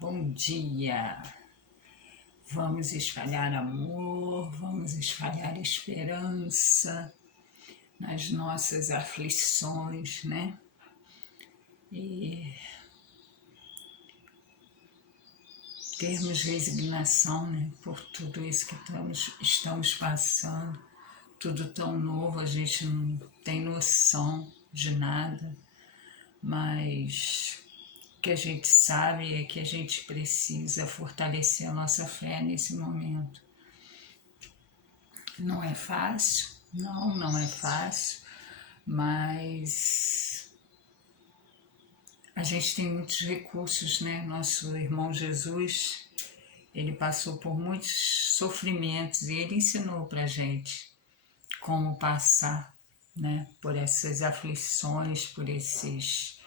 Bom dia! Vamos espalhar amor, vamos espalhar esperança nas nossas aflições, né? E termos resignação, né? Por tudo isso que estamos passando, tudo tão novo, a gente não tem noção de nada, mas o que a gente sabe é que a gente precisa fortalecer a nossa fé nesse momento. Não é fácil, não é fácil, mas a gente tem muitos recursos, né? Nosso irmão Jesus, ele passou por muitos sofrimentos e ele ensinou pra gente como passar, né? Por essas aflições, por essas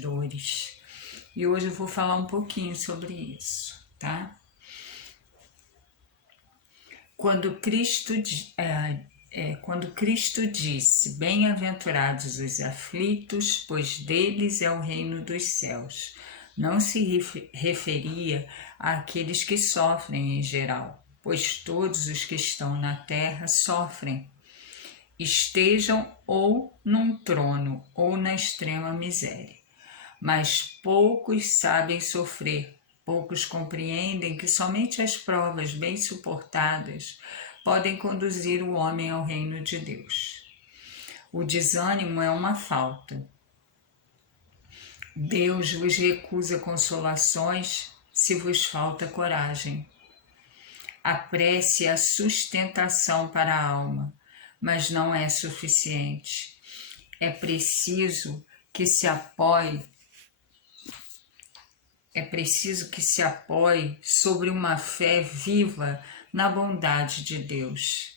dores. E hoje eu vou falar um pouquinho sobre isso, tá? Quando Cristo disse, bem-aventurados os aflitos, pois deles é o reino dos céus, não se referia àqueles que sofrem em geral, pois todos os que estão na terra sofrem, estejam ou num trono ou na extrema miséria. Mas poucos sabem sofrer, poucos compreendem que somente as provas bem suportadas podem conduzir o homem ao reino de Deus. O desânimo é uma falta. Deus vos recusa consolações se vos falta coragem. A prece é a sustentação para a alma, mas não é suficiente. É preciso que se apoie sobre uma fé viva na bondade de Deus.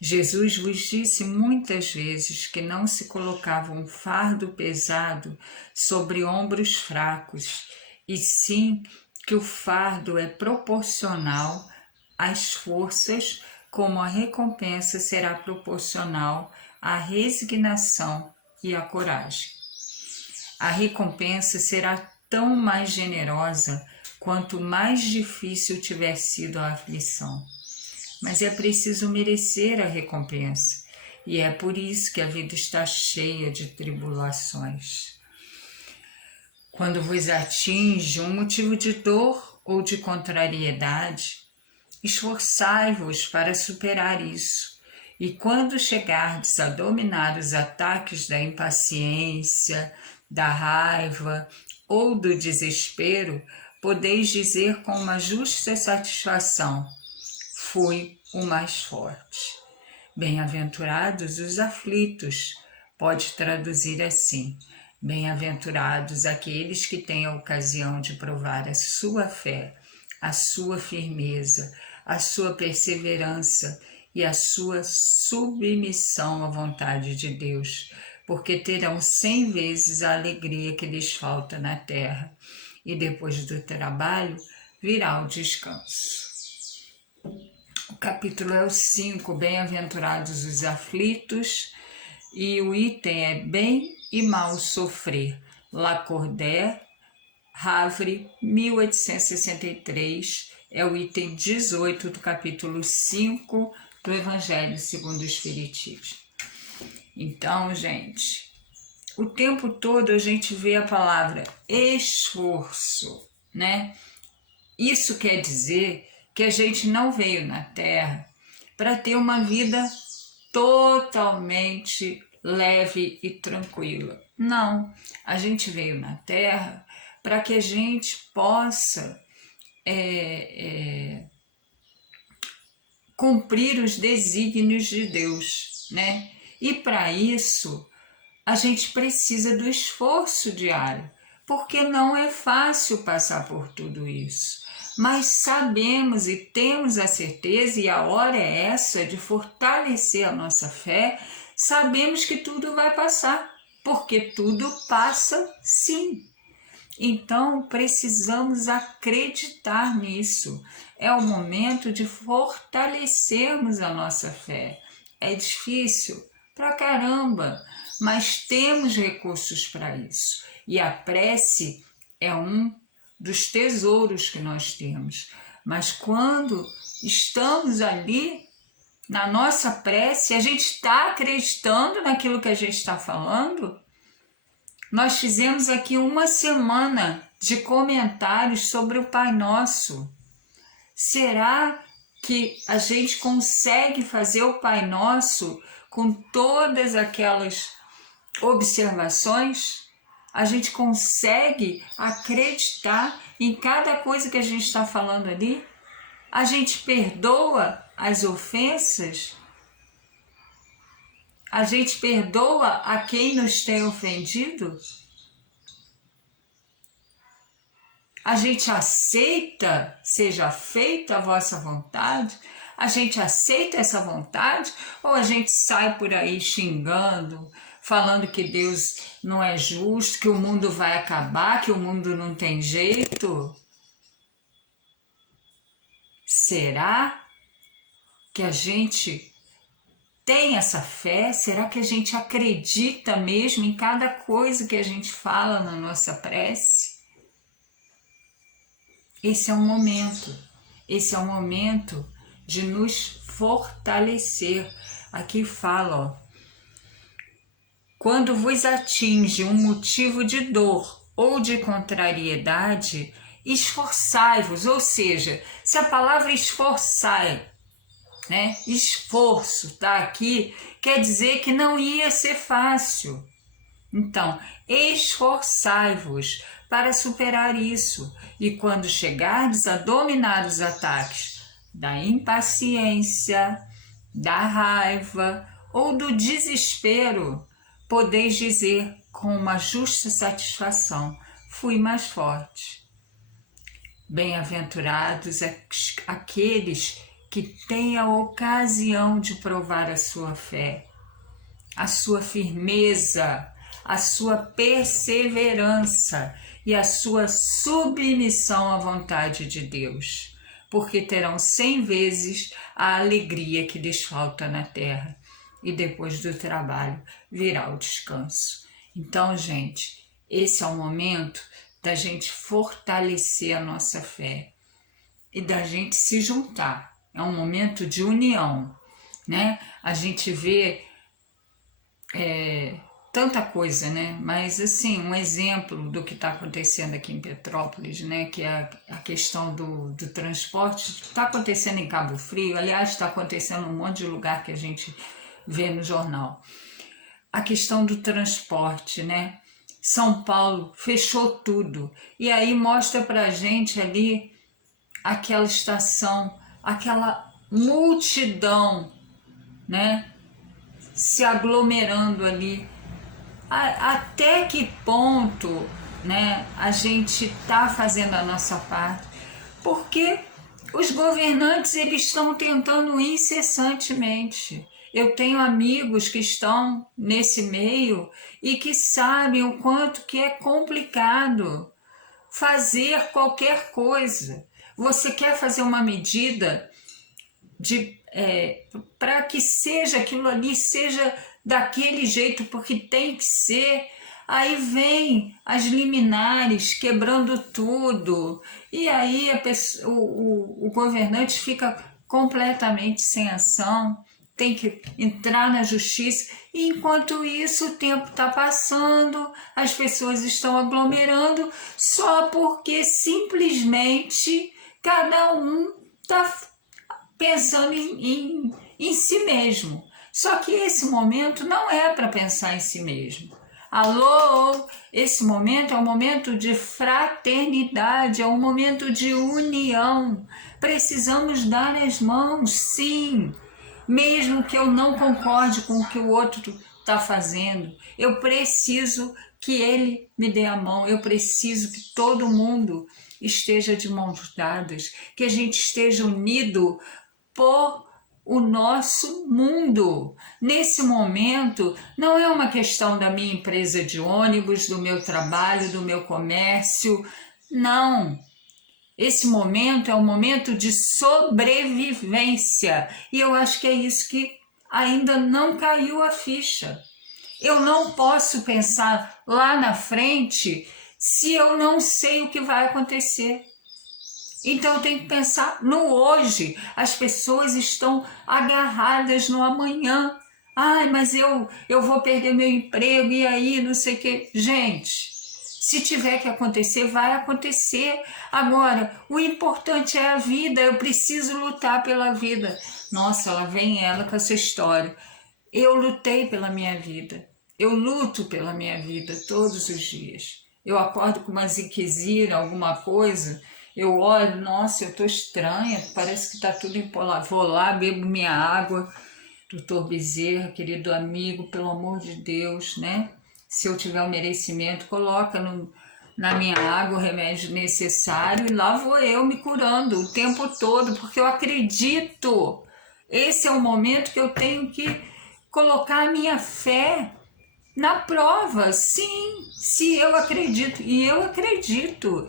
Jesus vos disse muitas vezes que não se colocava um fardo pesado sobre ombros fracos, e sim que o fardo é proporcional às forças, como a recompensa será proporcional à resignação e à coragem. A recompensa será tão mais generosa quanto mais difícil tiver sido a aflição. Mas é preciso merecer a recompensa, e é por isso que a vida está cheia de tribulações. Quando vos atinge um motivo de dor ou de contrariedade, esforçai-vos para superar isso, e quando chegardes a dominar os ataques da impaciência, da raiva ou do desespero, podeis dizer com uma justa satisfação: fui o mais forte. Bem-aventurados os aflitos, pode traduzir assim: bem-aventurados aqueles que têm a ocasião de provar a sua fé, a sua firmeza, a sua perseverança e a sua submissão à vontade de Deus, porque terão 100 vezes a alegria que lhes falta na terra, e depois do trabalho virá o descanso. O capítulo é o 5, bem-aventurados os aflitos, e o item é bem e mal sofrer. Lacordaire, Havre, 1863, é o item 18 do capítulo 5 do Evangelho segundo o Espiritismo. Então, gente, o tempo todo a gente vê a palavra esforço, né? Isso quer dizer que a gente não veio na Terra para ter uma vida totalmente leve e tranquila. Não, a gente veio na Terra para que a gente possa cumprir os desígnios de Deus, né? E para isso a gente precisa do esforço diário, porque não é fácil passar por tudo isso. Mas sabemos e temos a certeza, e a hora é essa de fortalecer a nossa fé, sabemos que tudo vai passar, porque tudo passa sim. Então precisamos acreditar nisso. É o momento de fortalecermos a nossa fé. É difícil pra caramba, mas temos recursos para isso. E a prece é um dos tesouros que nós temos. Mas quando estamos ali na nossa prece, a gente está acreditando naquilo que a gente está falando. Nós fizemos aqui uma semana de comentários sobre o Pai Nosso. Será que a gente consegue fazer o Pai Nosso com todas aquelas observações? A gente consegue acreditar em cada coisa que a gente está falando ali? A gente perdoa as ofensas? A gente perdoa a quem nos tem ofendido? A gente aceita, seja feita a vossa vontade? A gente aceita essa vontade? Ou a gente sai por aí xingando, falando que Deus não é justo, que o mundo vai acabar, que o mundo não tem jeito? Será que a gente tem essa fé? Será que a gente acredita mesmo em cada coisa que a gente fala na nossa prece? Esse é o momento de nos fortalecer. Aqui fala, ó, quando vos atinge um motivo de dor ou de contrariedade, esforçai-vos, ou seja, se a palavra esforçar, né, esforço tá aqui, quer dizer que não ia ser fácil. Então, esforçai-vos para superar isso, e quando chegardes a dominar os ataques da impaciência, da raiva ou do desespero, podeis dizer com uma justa satisfação: fui mais forte. Bem-aventurados aqueles que têm a ocasião de provar a sua fé, a sua firmeza, a sua perseverança e a sua submissão à vontade de Deus, porque terão 100 vezes a alegria que lhes falta na terra, e depois do trabalho virá o descanso. Então, gente, esse é o momento da gente fortalecer a nossa fé e da gente se juntar. É um momento de união, né? A gente vê tanta coisa, né? Mas, assim, um exemplo do que está acontecendo aqui em Petrópolis, né? Que é a questão do transporte. Está acontecendo em Cabo Frio, aliás, está acontecendo em um monte de lugar que a gente vê no jornal. A questão do transporte, né? São Paulo fechou tudo. E aí mostra pra gente ali aquela estação, aquela multidão, né? Se aglomerando ali. Até que ponto, né, a gente está fazendo a nossa parte? Porque os governantes, eles estão tentando incessantemente. Eu tenho amigos que estão nesse meio e que sabem o quanto que é complicado fazer qualquer coisa. Você quer fazer uma medida para que seja aquilo ali, seja daquele jeito, porque tem que ser. Aí vem as liminares quebrando tudo, e aí o governante fica completamente sem ação, tem que entrar na justiça, e enquanto isso o tempo está passando, as pessoas estão aglomerando, só porque simplesmente cada um está pensando em si mesmo. Só que esse momento não é para pensar em si mesmo. Alô, esse momento é um momento de fraternidade, é um momento de união. Precisamos dar as mãos, sim. Mesmo que eu não concorde com o que o outro está fazendo, eu preciso que ele me dê a mão, eu preciso que todo mundo esteja de mãos dadas, que a gente esteja unido por o nosso mundo. Nesse momento, não é uma questão da minha empresa de ônibus, do meu trabalho, do meu comércio, não. Esse momento é um momento de sobrevivência, e eu acho que é isso que ainda não caiu a ficha. Eu não posso pensar lá na frente se eu não sei o que vai acontecer? Então eu tenho que pensar no hoje. As pessoas estão agarradas no amanhã. Ai, mas eu vou perder meu emprego e aí não sei o que. Gente, se tiver que acontecer, vai acontecer. Agora, o importante é a vida. Eu preciso lutar pela vida. Nossa, lá vem ela com essa história. Eu lutei pela minha vida. Eu luto pela minha vida todos os dias. Eu acordo com uma ziquezira, alguma coisa, eu olho, nossa, eu estou estranha, parece que está tudo empolado. Vou lá, bebo minha água. Doutor Bezerra, querido amigo, pelo amor de Deus, né? Se eu tiver o merecimento, coloca na minha água o remédio necessário e lá vou eu me curando o tempo todo, porque eu acredito. Esse é o momento que eu tenho que colocar a minha fé na prova. Sim, se eu acredito, e eu acredito.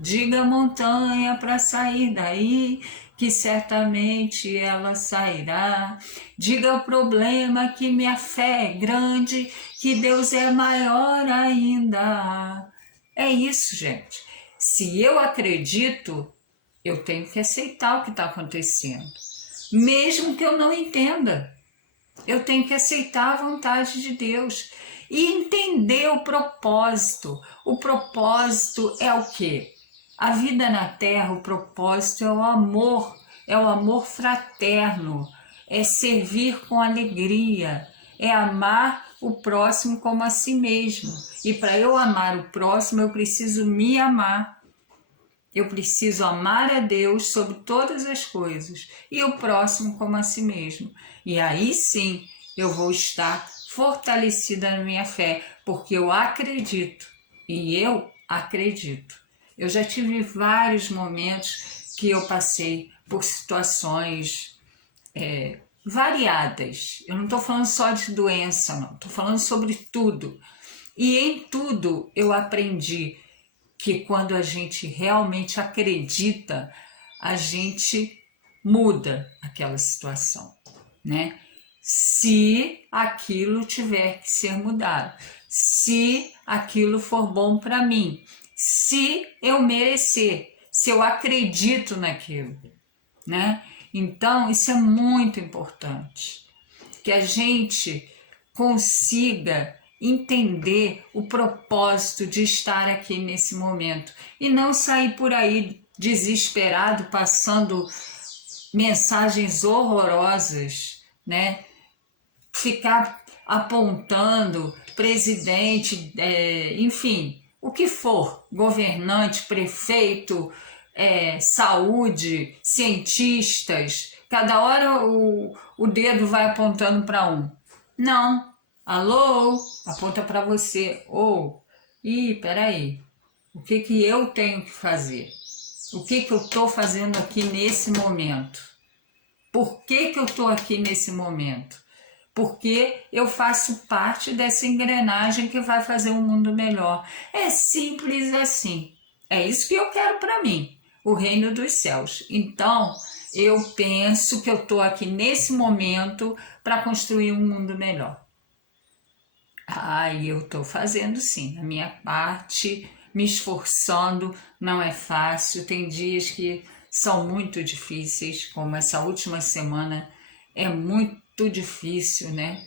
Diga a montanha para sair daí, que certamente ela sairá. Diga o problema que minha fé é grande, que Deus é maior ainda. É isso, gente. Se eu acredito, eu tenho que aceitar o que está acontecendo, mesmo que eu não entenda. Eu tenho que aceitar a vontade de Deus e entender o propósito. O propósito é o quê? A vida na Terra, o propósito é o amor fraterno, é servir com alegria, é amar o próximo como a si mesmo. E para eu amar o próximo, eu preciso me amar. Eu preciso amar a Deus sobre todas as coisas e o próximo como a si mesmo. E aí sim eu vou estar fortalecida na minha fé, porque eu acredito e eu acredito. Eu já tive vários momentos que eu passei por situações variadas. Eu não estou falando só de doença, não. Estou falando sobre tudo. E em tudo eu aprendi que quando a gente realmente acredita, a gente muda aquela situação, né? Se aquilo tiver que ser mudado, se aquilo for bom para mim, se eu merecer, se eu acredito naquilo, né? Então, isso é muito importante, que a gente consiga entender o propósito de estar aqui nesse momento e não sair por aí desesperado, passando mensagens horrorosas, né? Ficar apontando presidente, enfim, o que for, governante, prefeito, saúde, cientistas, cada hora o dedo vai apontando para um. Não. Alô? Aponta para você. Peraí. O que que eu tenho que fazer? O que que eu estou fazendo aqui nesse momento? Por que que eu estou aqui nesse momento? Porque eu faço parte dessa engrenagem que vai fazer um mundo melhor. É simples assim. É isso que eu quero para mim, o reino dos céus. Então, eu penso que eu estou aqui nesse momento para construir um mundo melhor. Eu estou fazendo sim, a minha parte, me esforçando, não é fácil, tem dias que são muito difíceis, como essa última semana é muito difícil, né?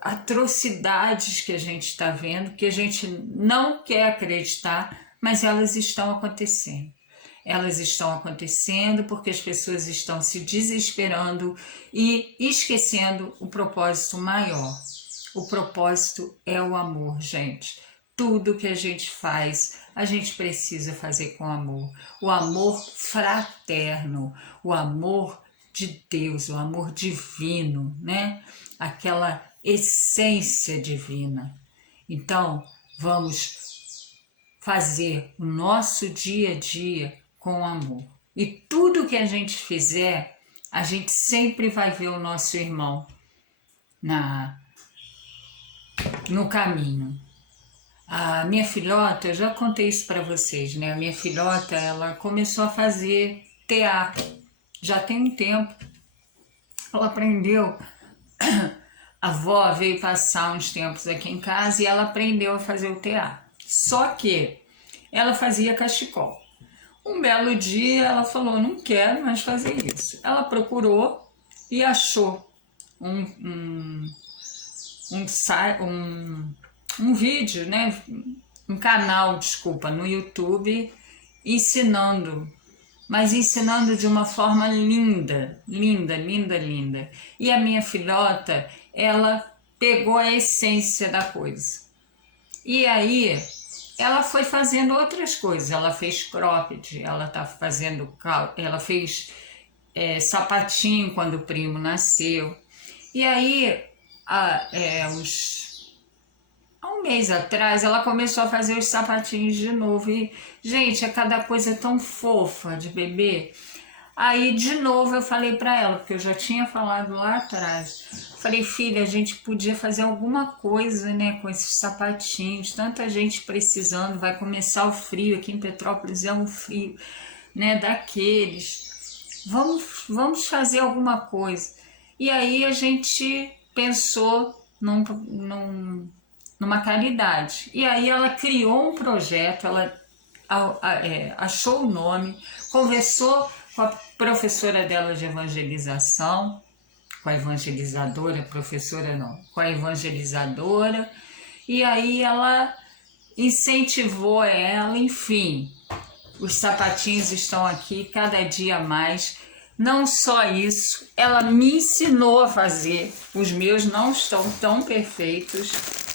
Atrocidades que a gente está vendo, que a gente não quer acreditar, mas elas estão acontecendo. Elas estão acontecendo porque as pessoas estão se desesperando e esquecendo o propósito maior. O propósito é o amor, gente. Tudo que a gente faz, a gente precisa fazer com amor. O amor fraterno, o amor de Deus, o amor divino, né? Aquela essência divina. Então, vamos fazer o nosso dia a dia com amor. E tudo que a gente fizer, a gente sempre vai ver o nosso irmão no caminho. A minha filhota, eu já contei isso para vocês, né? A minha filhota, ela começou a fazer teatro. Já tem um tempo. Ela aprendeu a avó veio passar uns tempos aqui em casa e ela aprendeu a fazer o tear. Só que ela fazia cachecol. Um belo dia ela falou, não quero mais fazer isso. Ela procurou e achou um vídeo, né? Um canal, desculpa, no YouTube ensinando, mas ensinando de uma forma linda, linda, linda, linda. E a minha filhota, ela pegou a essência da coisa. E aí, ela foi fazendo outras coisas. Ela fez cropped, ela tá fazendo, ela fez sapatinho quando o primo nasceu. E aí, há um mês atrás, ela começou a fazer os sapatinhos de novo. E, gente, é cada coisa tão fofa de bebê. Aí, de novo, eu falei para ela, porque eu já tinha falado lá atrás. Falei, filha, a gente podia fazer alguma coisa, né, com esses sapatinhos. Tanta gente precisando, vai começar o frio. Aqui em Petrópolis é um frio, né, daqueles. Vamos fazer alguma coisa. E aí a gente pensou numa caridade. E aí ela criou um projeto, ela achou o nome, conversou com a professora dela de evangelização, com a evangelizadora, professora não, com a evangelizadora, e aí ela incentivou ela, enfim, os sapatinhos estão aqui cada dia mais. Não só isso, ela me ensinou a fazer, os meus não estão tão perfeitos,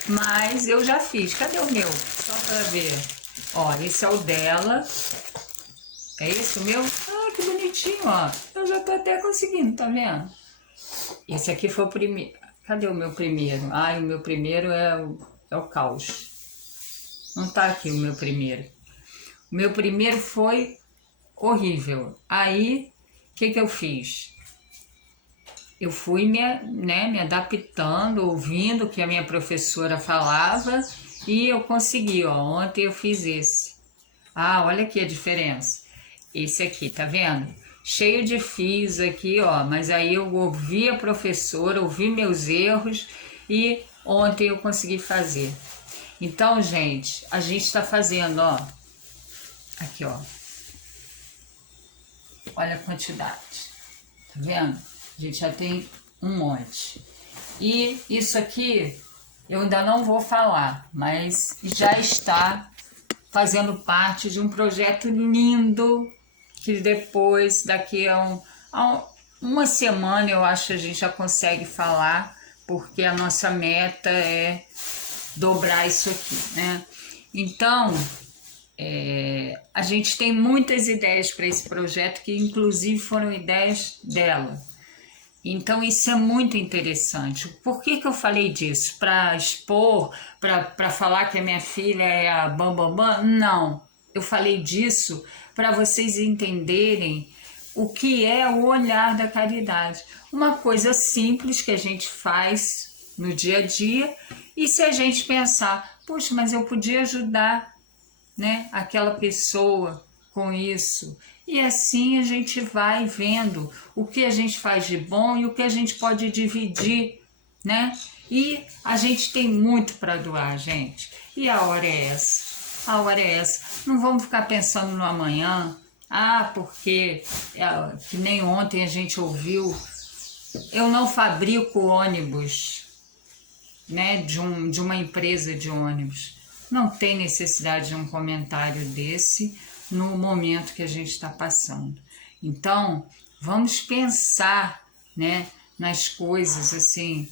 mas eu já fiz. Cadê o meu? Só para ver. Ó, esse é o dela. É esse o meu? Ah, que bonitinho, ó. Eu já tô até conseguindo, tá vendo? Esse aqui foi o primeiro. Cadê o meu primeiro? Ai, o meu primeiro é o caos. Não tá aqui o meu primeiro. O meu primeiro foi horrível. Aí, o que eu fiz? Eu fui me adaptando, ouvindo o que a minha professora falava e eu consegui, ó. Ontem eu fiz esse. Ah, olha aqui a diferença. Esse aqui, tá vendo? Cheio de fios aqui, ó. Mas aí eu ouvi a professora, ouvi meus erros e ontem eu consegui fazer. Então, gente, a gente tá fazendo, ó. Aqui, ó. Olha a quantidade. Tá vendo? A gente já tem um monte. E isso aqui eu ainda não vou falar, mas já está fazendo parte de um projeto lindo que depois, daqui a uma semana, eu acho que a gente já consegue falar, porque a nossa meta é dobrar isso aqui, né? Então, a gente tem muitas ideias para esse projeto, que inclusive foram ideias dela. Então isso é muito interessante. Por que eu falei disso? Para expor, para falar que a minha filha é a bambambam? Não, eu falei disso para vocês entenderem o que é o olhar da caridade. Uma coisa simples que a gente faz no dia a dia, e se a gente pensar, poxa, mas eu podia ajudar, né, aquela pessoa com isso. E assim a gente vai vendo o que a gente faz de bom e o que a gente pode dividir, né? E a gente tem muito para doar, gente. E a hora é essa. A hora é essa. Não vamos ficar pensando no amanhã. Ah, porque que nem ontem a gente ouviu, eu não fabrico ônibus, né, de uma empresa de ônibus. Não tem necessidade de um comentário desse no momento que a gente está passando. Então, vamos pensar, né, nas coisas, assim,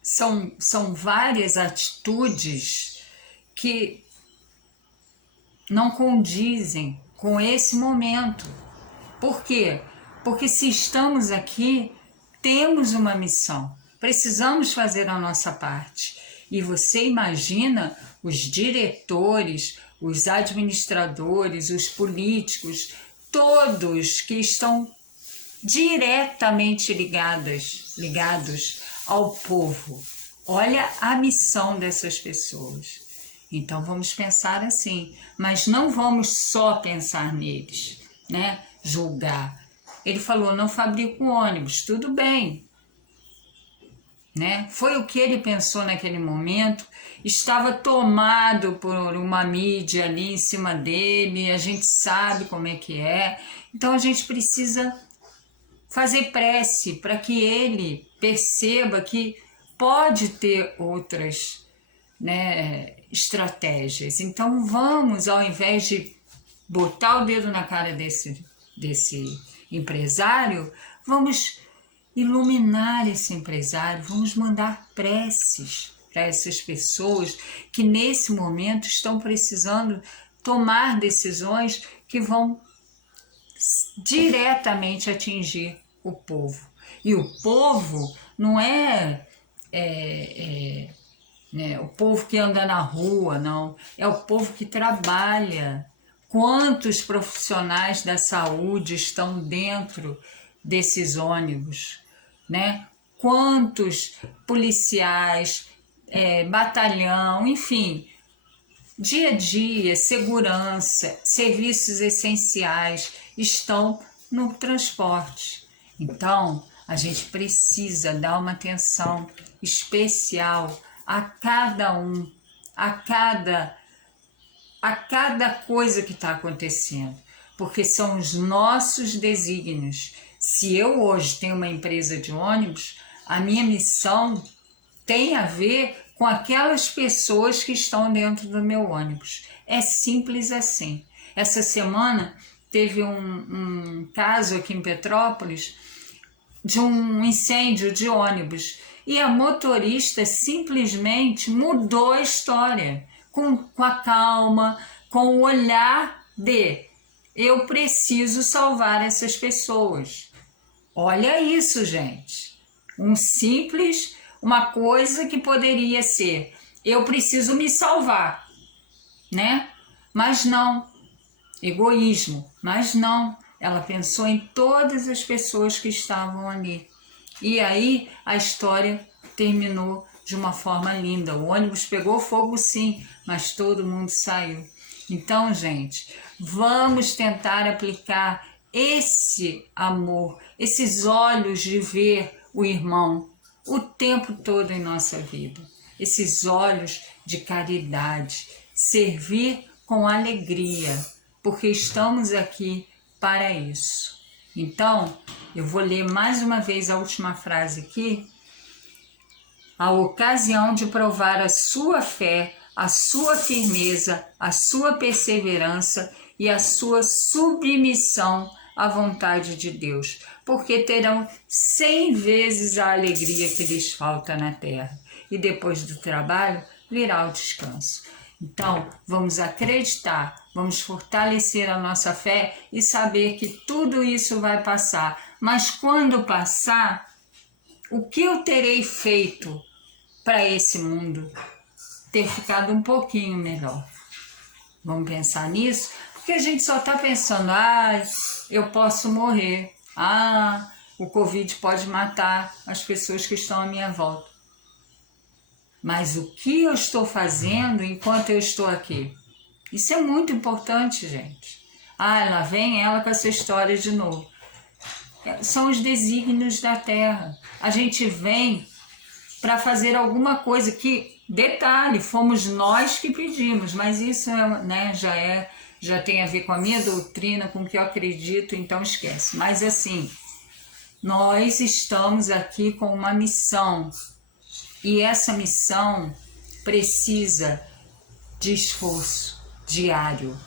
são várias atitudes que não condizem com esse momento. Por quê? Porque se estamos aqui, temos uma missão. Precisamos fazer a nossa parte. E você imagina os diretores, os administradores, os políticos, todos que estão diretamente ligados ao povo. Olha a missão dessas pessoas. Então vamos pensar assim, mas não vamos só pensar neles, né? Julgar. Ele falou, não fabrico ônibus, tudo bem, né? Foi o que ele pensou naquele momento, estava tomado por uma mídia ali em cima dele, a gente sabe como é que é, então a gente precisa fazer prece para que ele perceba que pode ter outras, né, estratégias. Então vamos, ao invés de botar o dedo na cara desse empresário, vamos iluminar esse empresário, vamos mandar preces para essas pessoas que nesse momento estão precisando tomar decisões que vão diretamente atingir o povo. E o povo não é né, o povo que anda na rua, não. É o povo que trabalha. Quantos profissionais da saúde estão dentro desses ônibus, né? Quantos policiais, batalhão, enfim, dia a dia, segurança, serviços essenciais estão no transporte. Então, a gente precisa dar uma atenção especial a cada um, a cada coisa que está acontecendo, porque são os nossos desígnios. Se eu hoje tenho uma empresa de ônibus, a minha missão tem a ver com aquelas pessoas que estão dentro do meu ônibus. É simples assim. Essa semana teve um caso aqui em Petrópolis de um incêndio de ônibus e a motorista simplesmente mudou a história com a calma, com o olhar de eu preciso salvar essas pessoas. Olha isso, gente. Uma coisa que poderia ser eu preciso me salvar, né? Mas não. Egoísmo. Mas não. Ela pensou em todas as pessoas que estavam ali. E aí a história terminou de uma forma linda. O ônibus pegou fogo sim, mas todo mundo saiu. Então, gente, vamos tentar aplicar esse amor, esses olhos de ver o irmão o tempo todo em nossa vida. Esses olhos de caridade, servir com alegria, porque estamos aqui para isso. Então, eu vou ler mais uma vez a última frase aqui. A ocasião de provar a sua fé, a sua firmeza, a sua perseverança e a sua submissão à vontade de Deus, porque terão 100 vezes a alegria que lhes falta na terra, e depois do trabalho virá o descanso. Então, vamos acreditar, vamos fortalecer a nossa fé e saber que tudo isso vai passar. Mas quando passar, o que eu terei feito para esse mundo ter ficado um pouquinho melhor? Vamos pensar nisso? Porque a gente só está pensando, eu posso morrer, o Covid pode matar as pessoas que estão à minha volta. Mas o que eu estou fazendo enquanto eu estou aqui? Isso é muito importante, gente. Lá vem ela com essa história de novo. São os desígnios da terra. A gente vem para fazer alguma coisa que, detalhe, fomos nós que pedimos, mas isso né, já tem a ver com a minha doutrina, com o que eu acredito, então esquece. Mas assim, nós estamos aqui com uma missão, e essa missão precisa de esforço diário.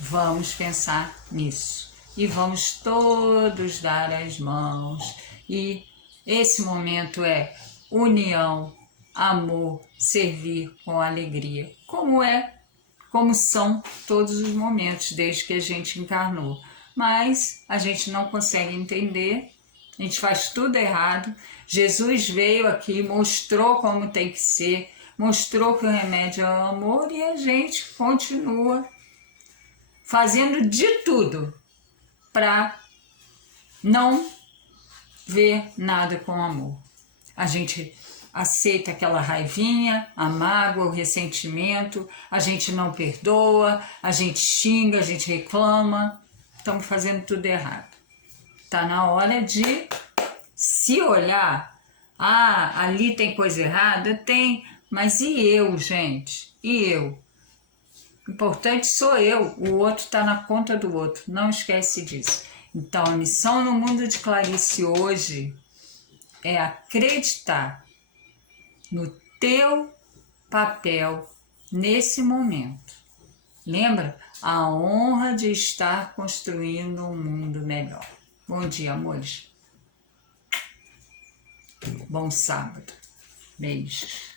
Vamos pensar nisso. E vamos todos dar as mãos. E esse momento é união, amor, servir com alegria. Como são todos os momentos desde que a gente encarnou. Mas a gente não consegue entender, a gente faz tudo errado. Jesus veio aqui, mostrou como tem que ser, mostrou que o remédio é o amor e a gente continua fazendo de tudo para não ver nada com amor. A gente aceita aquela raivinha, a mágoa, o ressentimento, a gente não perdoa, a gente xinga, a gente reclama. estamos fazendo tudo errado. Está na hora de se olhar. Ah, ali tem coisa errada? Tem. Mas e eu, gente? E eu? O importante sou eu. O outro está na conta do outro. Não esquece disso. Então, a missão no mundo de Clarice hoje é acreditar no teu papel nesse momento. Lembra? A honra de estar construindo um mundo melhor. Bom dia, amores. Bom sábado. Beijos.